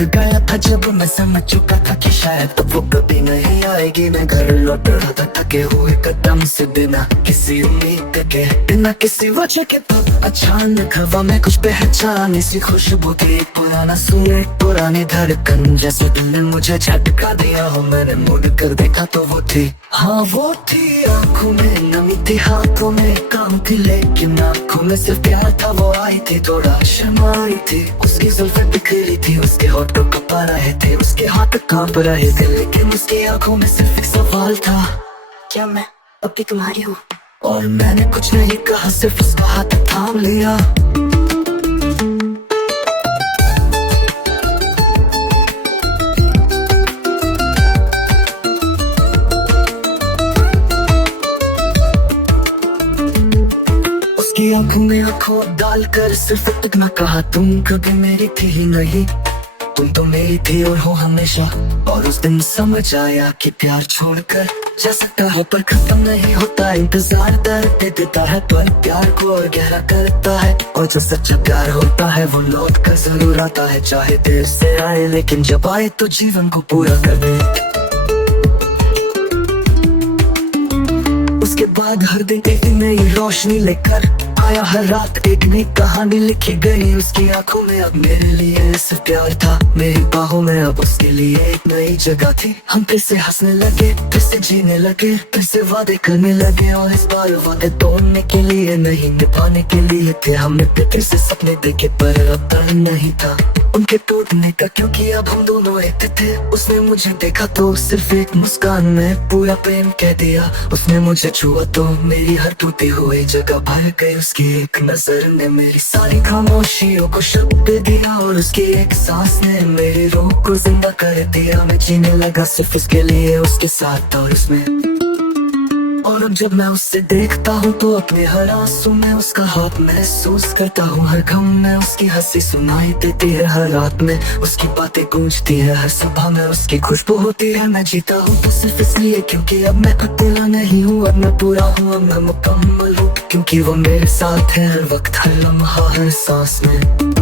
थक गया था जब मैं समझ चुका था कि शायद अब वो कभी नहीं आएगी। मैं घर लौट रहा था थके हुए कदम से, बिना किसी उम्मीद के, बिना किसी वजह के। तो अचानक हवा में कुछ पहचानी सी खुशबू थी, पुराना सूरज, पुरानी धड़कन, जैसे दिल ने मुझे झटका दिया हो। मैंने मुड़ कर देखा तो वो थी, हाँ वो थी। आंखों में नमी थी, हाथों में काम थी, लेकिन आंखों में सिर्फ प्यार था। वो आई थी, थोड़ा शर्माई थी, उसकी जुल्फें बिखरी थी, उसके होठों कपा रहे थे, उसके हाथ कांप रहे थे, लेकिन उसकी आंखों में सिर्फ एक सवाल था, क्या मैं अब भी तुम्हारी हूँ? और मैंने कुछ नहीं कहा, सिर्फ उसका हाथ थाम लिया। उसकी आंखों में आंखों डालकर सिर्फ इतना कहा, तुम कभी मेरी थी ही नहीं, तुम तो मेरी थी और हो हमेशा। और उस दिन समझ आया कि प्यार छोड़कर जा सकता है पर खत्म नहीं होता। इंतजार दर्द देता है पर प्यार को और गहरा करता है, और जो सच्चा प्यार होता है वो लौट कर जरूर आता है, चाहे देर से आए, लेकिन जब आए तो जीवन को पूरा कर दे। उसके बाद हर दिन एक नई रोशनी लेकर आया, हर रात एक नई कहानी लिखी गई। उसकी आंखों में अब मेरे लिए सिर्फ प्यार था, मेरी बाहों में अब उसके लिए एक नई जगह थी। हम फिर से हंसने लगे, फिर से जीने लगे, फिर से वादे करने लगे, और इस बार वादे तोड़ने के लिए नहीं, निभाने के लिए थे। हमने फिर से सपने देखे पर अब डर नहीं था उनके टूटने का, क्योंकि अब हम दोनों एक थे। उसने मुझे देखा तो सिर्फ एक मुस्कान में पूरा प्रेम कह दिया, उसने मुझे छुआ तो मेरी हर टूटी हुई जगह भर गई। उसकी एक नजर ने मेरी सारी खामोशियों को शब्द दिया, और उसकी एक सांस ने मेरी रूह को जिंदा कर दिया। मैं जीने लगा सिर्फ उसके लिए, उसके साथ और उसमें। और अब जब मैं उससे देखता हूँ तो अपने हर आंसू में उसका हाथ महसूस करता हूँ, हर गम में उसकी हंसी सुनाई देती है, हर रात में उसकी बातें गूंजती है, हर सुबह में उसकी खुशबू होती है। मैं जीता हूँ तो सिर्फ इसलिए क्योंकि अब मैं अकेला नहीं हूँ, अब मैं पूरा हूँ, अब मैं मुकम्मल हूँ, क्योंकि वो मेरे साथ है हर वक्त, हर लम्हा, हर सांस में।